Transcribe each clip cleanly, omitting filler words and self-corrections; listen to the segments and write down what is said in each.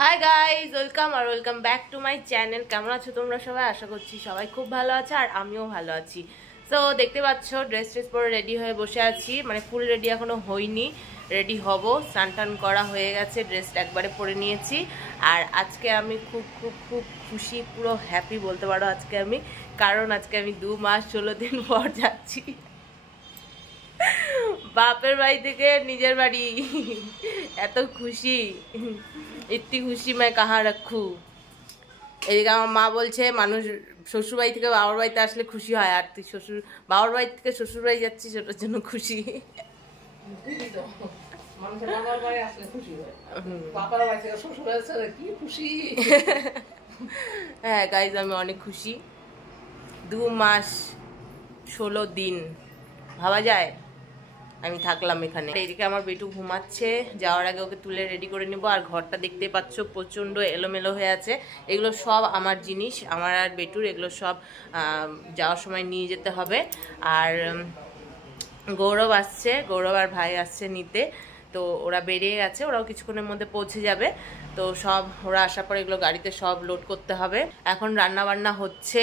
Hi guys, welcome back to my channel. কেমন আছো তোমরা সবাই? আশা করছি সবাই খুব ভালো আছে আর আমিও ভালো আছি। তো দেখতে পাচ্ছ ড্রেস পরে রেডি হয়ে বসে আছি, মানে ফুল রেডি এখনো হইনি, রেডি হব। স্নান টান করা হয়ে গেছে, ড্রেসটা একবারে পরে নিয়েছি। আর আজকে আমি খুব খুব খুব খুশি, পুরো হ্যাপি বলতে পারো আজকে আমি, কারণ আজকে আমি 2 মাস 16 দিন পর যাচ্ছি বাপের বাড়ি থেকে নিজের বাড়ি। এত খুশি, ইত্তি খুশি मैं कहाँ रखूं। এদিকে আমার মা বলছে মানুষ শ্বশুর বাড়ি থেকে বাবার বাড়িতে আসলে খুশি হয়, আর তুই বাবার বাড়ি থেকে শ্বশুর বাড়ি যাচ্ছিস ওটার জন্য খুশি। হ্যাঁ গাইজ, আমি অনেক খুশি। 2 মাস 16 দিন, ভাবা যায় আমি থাকলাম এখানে। এদিকে আমার বেটু ঘুমাচ্ছে, যাওয়ার আগে ওকে তুলে রেডি করে নিব। আর ঘরটা দেখতে পাচ্ছ প্রচণ্ড এলোমেলো হয়ে আছে। এগুলো সব আমার জিনিস, আমার আর বেটুর, এগুলো সব যাওয়ার সময় নিয়ে যেতে হবে। আর গৌরব আসছে, গৌরব আর ভাই আসছে নিতে, তো ওরা বেরিয়ে গেছে, ওরাও কিছুক্ষণের মধ্যে পৌঁছে যাবে। তো সব ওরা আসার পর এগুলো গাড়িতে সব লোড করতে হবে। এখন রান্না বান্না হচ্ছে,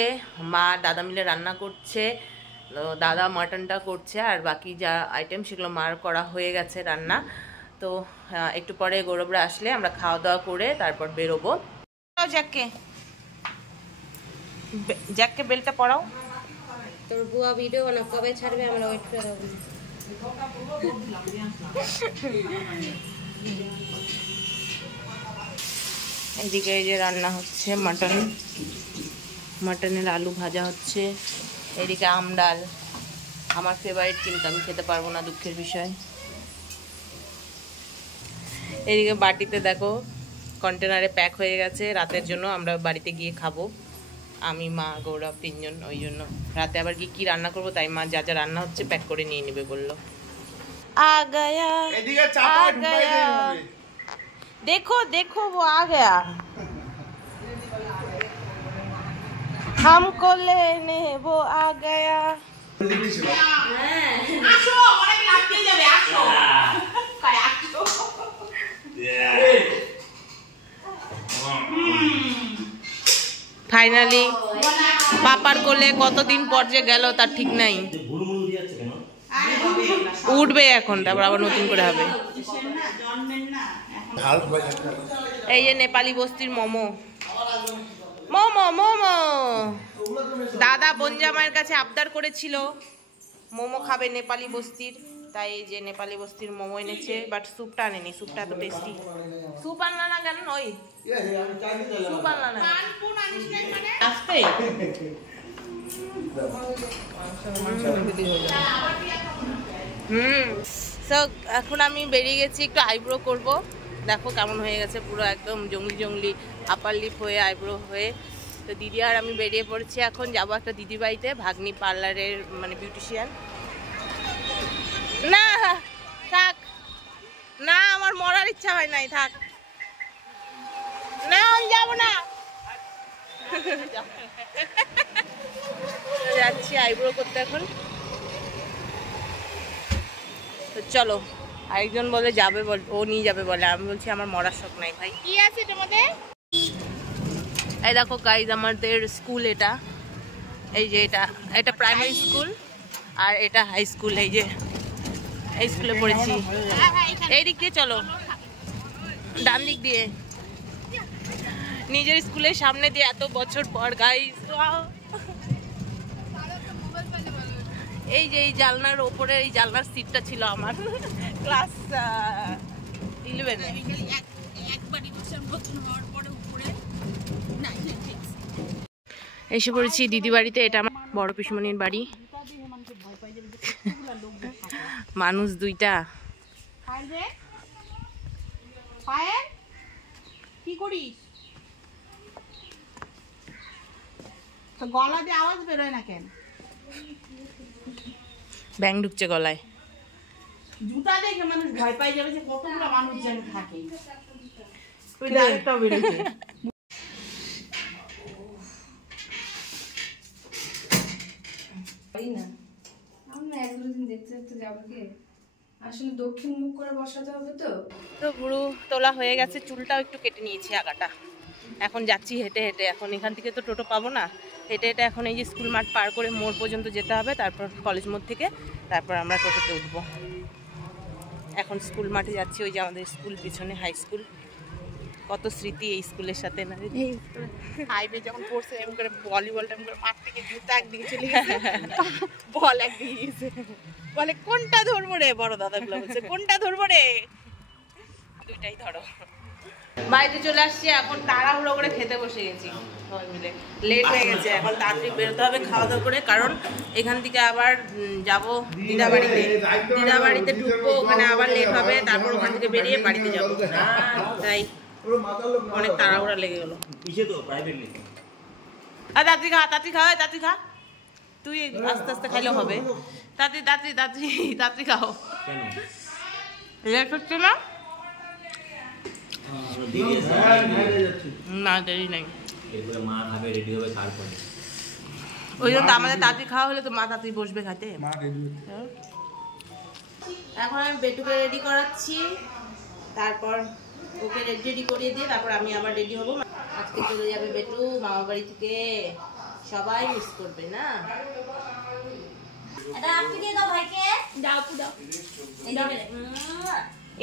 মা দাদা মিলে রান্না করছে। দাদা মাটনটা করছে, আর বাকি যা আইটেম সেগুলো মার করা হয়ে গেছে রান্না। তো একটু পরে গৌরবরা আসলে আমরা খাওয়া দাওয়া করে তারপর বেরোবো। জ্যাককে জ্যাককে বেলটা পড়াও। তোর বুয়া ভিডিও বানা, কবে ছাড়বে আমরা ওয়েট করে থাকবো। এদিকে এই যে রান্না হচ্ছে মাটনের আলু ভাজা হচ্ছে। এদিকে আম ডাল, আমার ফেভারিট, কিন্তু আমি খেতে পারবো না, দুঃখের বিষয়। এদিকে বাটিতে দেখো কন্টেনারে প্যাক হয়ে গেছে রাতের জন্য, আমরা বাড়িতে গিয়ে খাবো, আমি মা গৌরব 3 জন। ওই জন্য রাতে আবার কি রান্না করবো, তাই মা যা যা রান্না হচ্ছে প্যাক করে নিয়ে নেবে বললো। আ গয়া আ গয়া, দেখো দেখো वो आ गया हमको लेने, वो आ गया। আসো, অনেক লাগতে যাবে, আসো কয় আসো। ফাইনালি পাপার কোলে কতদিন পর যে গেল তার ঠিক নাই। উঠবে এখন, তারপর আবার নতুন করে হবে। এই যে নেপালি বস্তির মোমো, দাদা বনজামাইয়ের কাছে আবদার করেছিল মোমো খাবে নেপালি বস্তির, তাই এই যে নেপালি বস্তির মোমো এনেছে, বাট স্যুপটা আনেনি। স্যুপটা এত টেস্টি। স্যুপ আনলা না কেন? ওই স্যুপ আনলা না আসতে। তো এখন আমি বেরিয়ে গেছি, একটু আইব্রো করব। দেখো কেমন হয়ে গেছে, পুরো একদম জঙ্গলি আপার লিপ হয়ে, আইব্রো হয়ে। তো দিদি আর আমি বেরিয়ে পড়েছি, এখন যাবো একটা দিদি বাড়িতে, ভাগ্নি পার্লারের মানে বিউটিশিয়ান। না থাক, না আমার মরার ইচ্ছা হয় নাই, থাক না, যাবো না। যাচ্ছি আইব্রো করতে এখন। তো চলো, আরেকজন বলে যাবে, ও নিয়ে যাবে বলে, আমি বলছি আমার মরার শখ নাই ভাই। কি আছে তোমাদের? এই দেখো গাইজ, আমাদের স্কুল এটা, এই যে এটা প্রাইমারি স্কুল আর এটা হাই স্কুল। এই যে এই স্কুলে পড়েছি। এই দিক দিয়ে চলো, ডান দিক দিয়ে, নিজের স্কুলের সামনে দিয়ে এত বছর পর গাইজ। এই যে এই জানলার ওপরে, এই জানলার সিটটা ছিল আমার ক্লাস 11-এ। এসে পড়েছি দিদি বাড়িতে, এটা আমার বড় পিসমণির বাড়ি। মানুষ দুইটা। কি করিস? গলা দিয়ে আওয়াজ বেরোয় না কেন? ব্যাং ঢুকছে গলায়। জুতা দেখে মানুষ ভয় পাই যাবে যে কতগুলো মানুষ যেন থাকে। ওই ডাইরেক্টটাও বেরোচ্ছে। না আমরা এক দুদিন দেখতে দেখতে যাবো কি, আর আসলে দক্ষিণ মুখ করে বসাতে হবে তো। তো ভুরু তোলা হয়ে গেছে, চুলটাও একটু কেটে নিয়েছি আগাটা। এখন যাচ্ছি হেঁটে হেঁটে, এখন এখান থেকে তো টোটো পাবো না, হেঁটে হেঁটে এখন এই যে স্কুল মাঠ পার করে মোড় পর্যন্ত যেতে হবে, তারপর কলেজ মোড় থেকে তারপর আমরা টোটোতে উঠবো। এখন স্কুল মাঠে যাচ্ছি, ওই যে আমাদের স্কুল পিছনে হাই স্কুল, কত স্মৃতি এই স্কুলের সাথে না। হাইওয়ে যখন পড়ছে এমন করে ভলিবলটা এমন করে মাঠ থেকে জুতা একদিকে চলে গেছে, বল একদিকে গেছে, বলে কোনটা ধরবো রে, বড় দাদাগুলো বলছে কোনটা ধরবো রে, দুইটাই ধরো। বাড়িতে চলে আসছি, এখন তাড়াহুড়ো করে খেতে বসে গেছি সবাই মিলে, লেট হয়ে গেছে, এখন তাড়াতাড়ি বেরোতে হবে খাওয়া দাওয়া করে, কারণ এখান থেকে আবার যাব দিদাবাড়িতে, দিদাবাড়িতে ঢুকবো, ওখানে আবার লেট হবে, তারপর ওখান থেকে বেরিয়ে বাড়িতে যাবো, তাই অনেক তাড়াহুড়া লেগে গেল। আর তাড়াতাড়ি খা, তাড়াতাড়ি খা, তাড়াতাড়ি খা, তুই আস্তে আস্তে খাইলেও হবে, তাড়াতাড়ি তাড়াতাড়ি তাড়াতাড়ি তাড়াতাড়ি খাও, লেট হচ্ছে না? না দেরি নাই, ওই জন্য আমাদের তাড়াতাড়ি খাওয়া হলে তো মা তাড়াতাড়ি বসবে খাতে। এখন আমি বেটুকে রেডি করাচ্ছি, তারপর ওকে রেডি করিয়ে দিয়ে তারপর আমি আবার রেডি হবো। আজকে চলে যাবে বেটু মামা বাড়ি থেকে, সবাই মিস করবে না।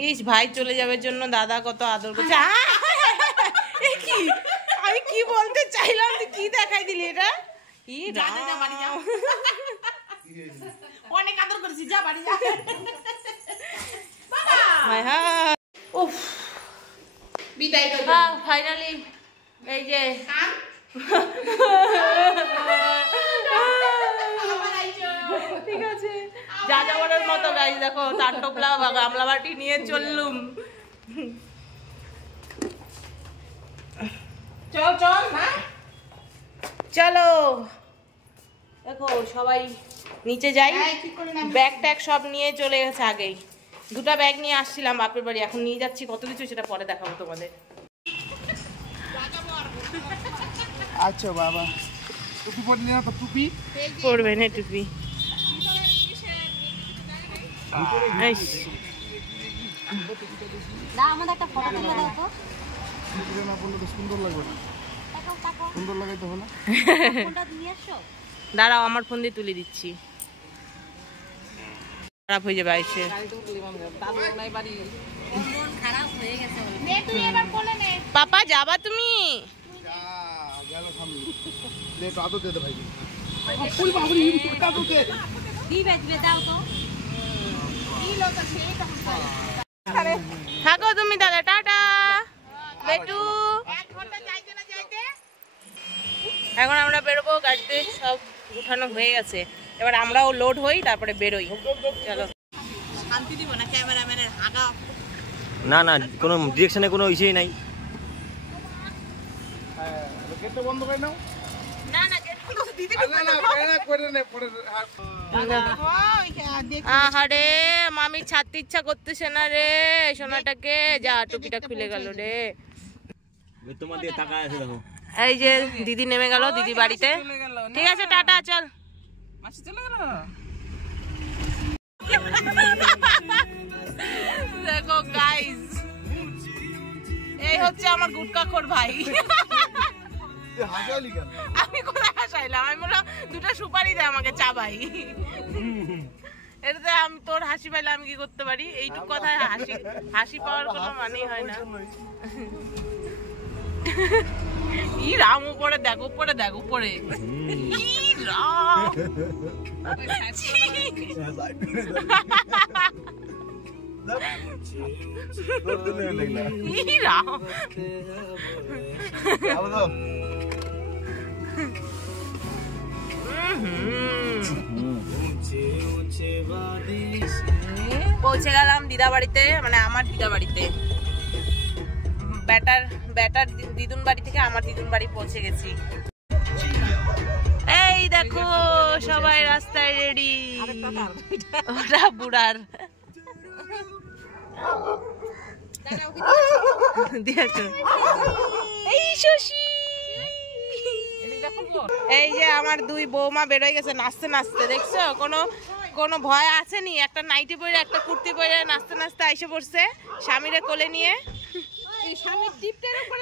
ইস ভাই চলে যাবার জন্য দাদা কত আদর করছে। কি আমি কি বলতে চাইলাম, তুই কি দেখাই দিলি এটা? অনেক আদর করেছি, যা বাড়ি যা। উফ বিদায় ফাইনালি এই যে ঠিক আছে, যা যাওয়ার মতো গাইজ দেখো, তার টোপলা বা গামলা বাটি নিয়ে চললুম। চল চল, চলো দেখো সবাই নিচে যাই, ব্যাগ ট্যাগ সব নিয়ে চলে গেছে আগেই, দুটা ব্যাগ নিয়ে আসছিলাম বাপের বাড়ি, এখন নিয়ে যাচ্ছি কত কিছু, সেটা পরে দেখাবো তোমাদের। আচ্ছা বাবা, টুপি পরে নিয়ে তো, টুপি পড়বে না টুপি, আমাদের একটা ফটো তুলে দাও তো। না পড়লে তো সুন্দর লাগবে না, সুন্দর লাগাইতে হলো। দাঁড়াও আমার ফোন দিয়ে তুলে দিচ্ছি, খারাপ হয়ে যাবে আইসে। পাপা যাবা তুমি? থাকো তুমি দাদা, টাটা বেটু। এখন আমরা বেরোবো, গাড়িতে সব উঠানো হয়ে গেছে, এবার আমরাও লোড হই তারপরে বেরোই। চলো। শান্তি দিব না ক্যামেরাম্যানের হাগা, না না কোনো ডিরেকশনে কোনো ইসেই নাই। গেটটা বন্ধ করে নাও। না না গেট বন্ধ দিতে আহারে মামি ছাড়তে ইচ্ছা করতেছে না রে সোনাটাকে, যা টুপিটা খুলে গেল রে। তোমার দিকে তাকায় আছে দেখো, এই যে দিদি নেমে গেল, দিদি বাড়িতে, ঠিক আছে টাটা চল। মাসি চলে গেল। দেখো গাইস, এই হচ্ছে আমার গুটকাখোর ভাই। আমি কোথায় হাসাইলাম, আমি বললাম দুটো সুপারি দে আমাকে, চা ভাই। এটাতে আমি তোর হাসি পাইলে আমি কি করতে পারি? এইটুক কথা হাসি, হাসি পাওয়ার কোনো মানেই হয় না। ই রাম উপরে দেখ, উপরে দেখ, উপরে ই রাম। ই রাম পৌঁছে গেলাম দিদা বাড়িতে, মানে আমার দিদা বাড়িতে, ব্যাটার দিদুন বাড়ি থেকে আমার দিদুন বাড়ি পৌঁছে গেছি। এই দেখো সবাই রাস্তায় রেডি, ওরা বুড়ার এই শশী, এই যে আমার দুই বৌমা বেরোয় গেছে নাচতে নাচতে, দেখছো? কোনো কোনো ভয় আসেনি, একটা নাইটি পরে একটা কুর্তি পরে নাচতে নাচতে আইসে পড়ছে স্বামীরে কোলে নিয়ে। স্বামীর টিপটার উপরে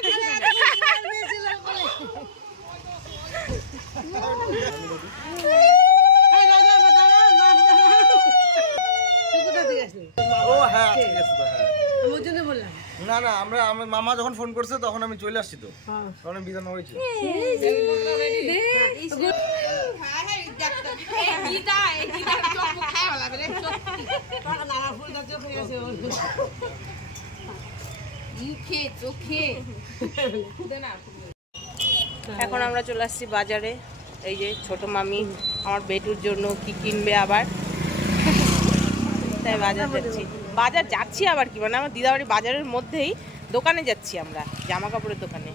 ও হ্যাঁ ঠিক আছে তো, হ্যাঁ না না আমার মামা যখন ফোন করছে তখন আমি চলে আসছি তো, তখন আমি বিধান হয়েছি। এখন আমরা চলে আসছি বাজারে। এই যে ছোট মামি আমার বেটুর জন্য কি কিনবে আবার, তাই বাজার যাচ্ছি। বাজার যাচ্ছি আবার কি, মানে আমার দিদাবাড়ি বাজারের মধ্যেই দোকানে যাচ্ছি আমরা, জামা কাপড়ের দোকানে।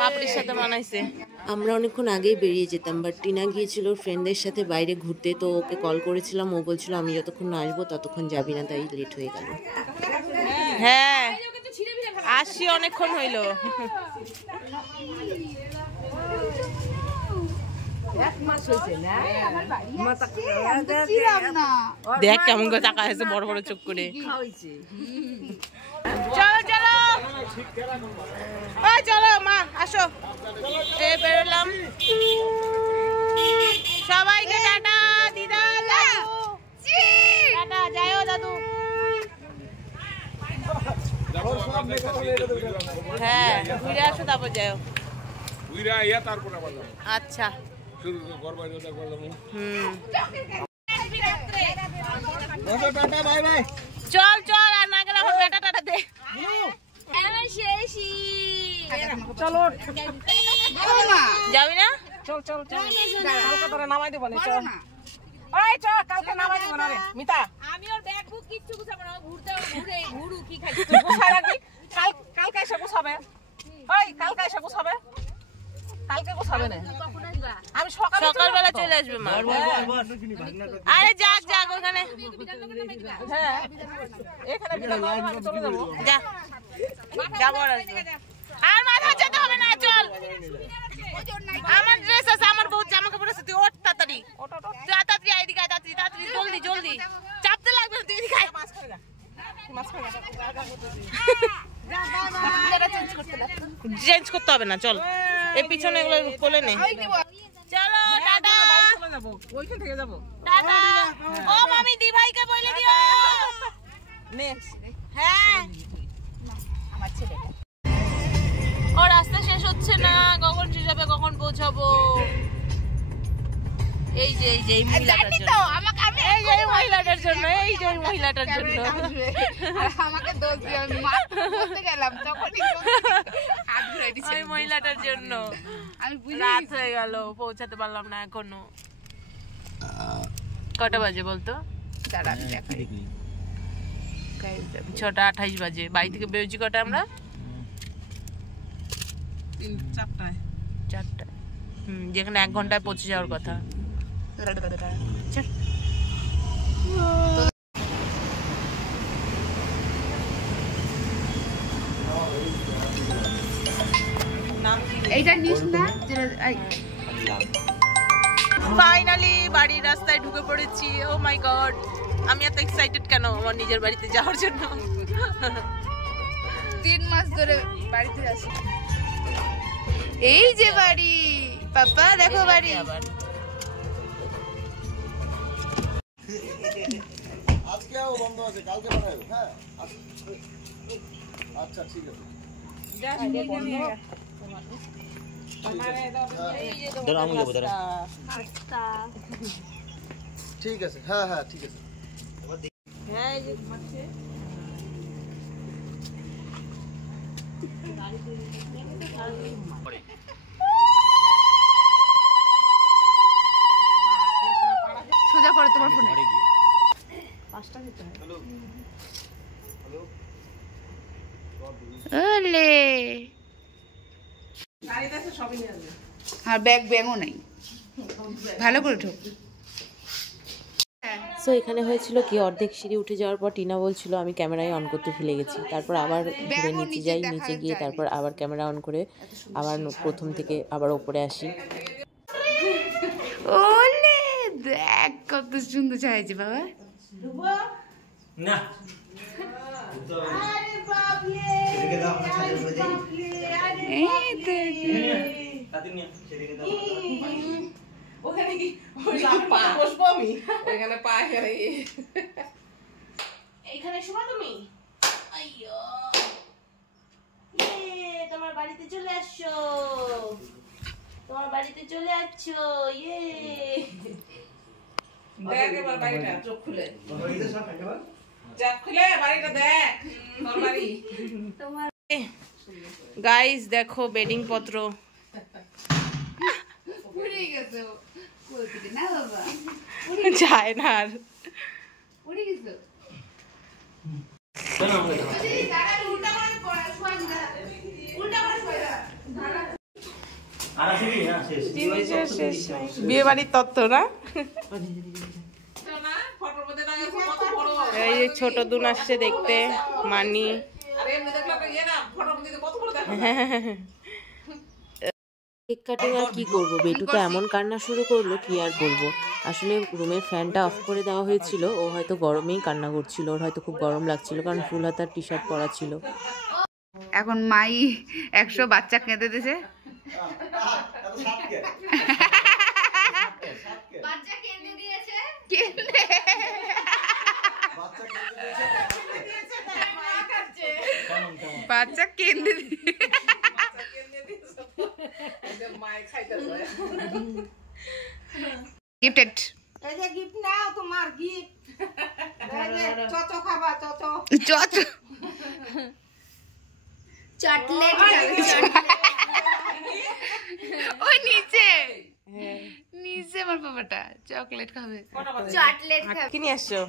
পাপড়ির সাথে মানাইছে। আমরা অনেকক্ষণ আগেই বেরিয়ে যেতাম, বাট টিনা গিয়েছিল ফ্রেন্ডদের সাথে বাইরে ঘুরতে, তো ওকে কল করেছিলাম, ও বলছিল আমি যতক্ষণ না আসবো ততক্ষণ যাবি না, তাই লেট হয়ে গেল। হ্যাঁ আসছি, অনেকক্ষণ হইলো। দেখ কেমন করে টাকা আছে বড় বড় চোখ করে। চলো চলো চলো মা আসো, বেরোলাম। সবাইকে টাটা দিদা, টাটা, যাইও দাদু। হ্যাঁ ঘুরে আসো, তারপর যাও। আচ্ছা চল চল, আর না গেলে আমার বেটা টাটা দে। চলো যাবি না? চল চল চল, কালকে তোরা নামাই দেবো না। চল ওই চল, কালকে নামাই দেবো না রে মিতা। আমি ওর ব্যাগ বুক কিচ্ছু গুছাবো না, ঘুরতে ঘুরু কি খাই গুছাই রাখবি, কালকে এসে গুছাবে। ওই কালকে এসে গুছাবে, কালকে গুছাবে না। আমি সকালবেলা চলে আসবে মা। আরে যাক যাক ওখানে, হ্যাঁ এখানে বিধাননগরে চলে যাবো। যা যাবো আর মাথা যেতে হবে না, চল। আমার ড্রেস আছে, আমার বহুত জামা কাপড় আছে, তুই ওঠ তাড়াতাড়ি, তুই তাড়াতাড়ি এদিকে আয়, তাড়াতাড়ি তাড়াতাড়ি, জলদি জলদি, চাপতে লাগবে না, তুই এদিকে আয়। চেঞ্জ করতে হবে না, চল এই পিছনে এগুলো কোলে নে। চলো টাটা, ওইখান থেকে যাবো। টাটা। ও মামি দি ভাইকে বলে দিও। হ্যাঁ ও রাস্তা শেষ হচ্ছে না, কখন শেষ হবে, কখন পৌঁছাবো। এই যে এই যে এই মহিলাটার জন্য, এই যে এই মহিলাটার জন্য, এই যে এই মহিলাটার জন্য আমাকে দোষ দিয়ে আমি মা বলতে গেলাম, তখনই হাত ঘুরে দিছে। ওই মহিলাটার জন্য আমি রাত হয়ে গেল, পৌঁছাতে পারলাম না এখনো। কটা বাজে বলতো? দাঁড়া আমি দেখাই। 6:28 বাজে। বাড়ি থেকে বেরোচ্ছি কটা আমরা? 4টায়। যেখানে 1 ঘন্টায় পৌঁছে যাওয়ার কথা। এইটা নিস না। ফাইনালি বাড়ির রাস্তায় ঢুকে পড়েছি। ও মাই গড, আমি এত এক্সাইটেড কেন আমার নিজের বাড়িতে যাওয়ার জন্য। 3 মাস ধরে বাড়িতে আছি। এই যে বাড়ি, পাপা দেখো বাড়ি। আজকে বন্ধ আছে, কালকে পাঠাবো। হ্যাঁ আচ্ছা ঠিক আছে। ঠিক আছে, হ্যাঁ হ্যাঁ ঠিক আছে। হ্যাঁ এই যে ঘুমাচ্ছে। সোজা করে তোমার ফোনে। ওলে আর ব্যাগও নাই। ভালো করে ঠোক। সো এখানে হয়েছিল কি, অর্ধেক সিঁড়ি উঠে যাওয়ার পর টিনা বলছিল আমি ক্যামেরায় অন করতে ভুলে গেছি, তারপর আবার ঘুরে নিচে যাই, নিচে গিয়ে তারপর আবার ক্যামেরা অন করে আবার প্রথম থেকে আবার ওপরে আসি। ওলে দেখ কত সুন্দর চাইছে বাবা। না এই দেখ ওখানে কি বসবো আমি? এখানে পা এখানে এইখানে শোনা তুমি। আইয়ো তোমার বাড়িতে চলে আসছো, তোমার বাড়িতে চলে আসছো। ইয়ে দেখ এবার বাড়িটা, চোখ খুলে চোখ খুলে বাড়িটা দেখ, তোর বাড়ি। তোমার গাইস দেখো বেডিং পত্র যায় না আর। বিয়ে বাড়ির তত্ত্ব না। এই যে ছোট দুন আসছে দেখতে, মানি। কেক কাটিং আর কি করবো, বেটু তো এমন কান্না শুরু করলো কি আর বলবো। আসলে রুমের ফ্যানটা অফ করে দেওয়া হয়েছিল, ও হয়তো গরমেই কান্না করছিল, ওর হয়তো খুব গরম লাগছিল কারণ ফুল হাতার টি শার্ট পরা ছিল। এখন মাই 100 বাচ্চা কেঁদে দিছে। বাচ্চা কেঁদে গিফটেড। এই যে গিফট নাও, তোমার গিফট। এই যে চচো খাবা, চচো। চচো চকলেট ওই নিচে নিচে আমার বাবাটা চকলেট খাবে। চকলেট খাবে। কি নিয়ে আসছো?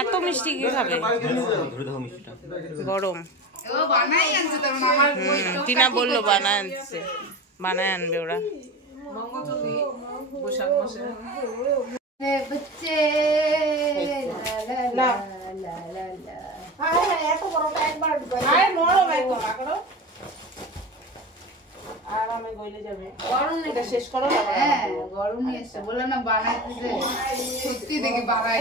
এত মিষ্টি কি খাবে? গরম। ও বানাই আনছে তোর মামার। টিনা বললো বানায় আনছে, বানায় আনবে ওরা। বচ্চে লা লা লা লা। আরে এত বড়টা একবার আরে নরম একদম আকড়ো। আরামে গইলে যাবে। গরম নেই, এটা শেষ করো না। হ্যাঁ গরম নিয়ে এসে বললো না বানাইতেছে, সত্যি দেখি বানাই।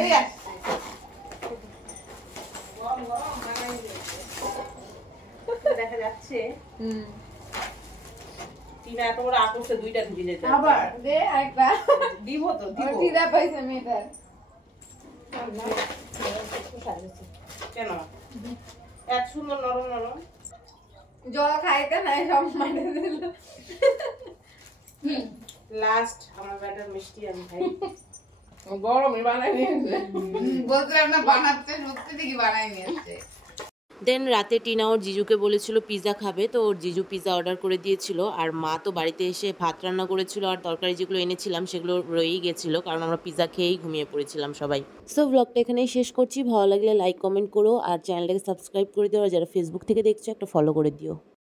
দেখা যাচ্ছে টিনা এত বড় আকর্ষে দুইটা ঢুকে যেতে। আবার দে আরেকটা দিব তো, দিব। টিনা পাইছে মেয়েটার। কেন এত সুন্দর নরম নরম? জল খাইতে নাই সব মানে দিল। লাস্ট আমার ব্যাটার মিষ্টি আমি খাই। গরমে বানাই নিয়েছে, বলছিলাম না বানাতে, সত্যি দেখি বানাই নিয়েছে। দেন রাতে টিনা ওর জিজুকে বলেছিল পিৎজা খাবে, তো ওর জিজু পিৎজা অর্ডার করে দিয়েছিল। আর মা তো বাড়িতে এসে ভাত রান্না করেছিল, আর তরকারি যেগুলো এনেছিলাম সেগুলো রয়েই গেছিলো, কারণ আমরা পিৎজা খেয়েই ঘুমিয়ে পড়েছিলাম সবাই। সো ব্লগটা এখানেই শেষ করছি। ভালো লাগলে লাইক কমেন্ট করো, আর চ্যানেলটাকে সাবস্ক্রাইব করে দিও, আর যারা ফেসবুক থেকে দেখছো একটা ফলো করে দিও।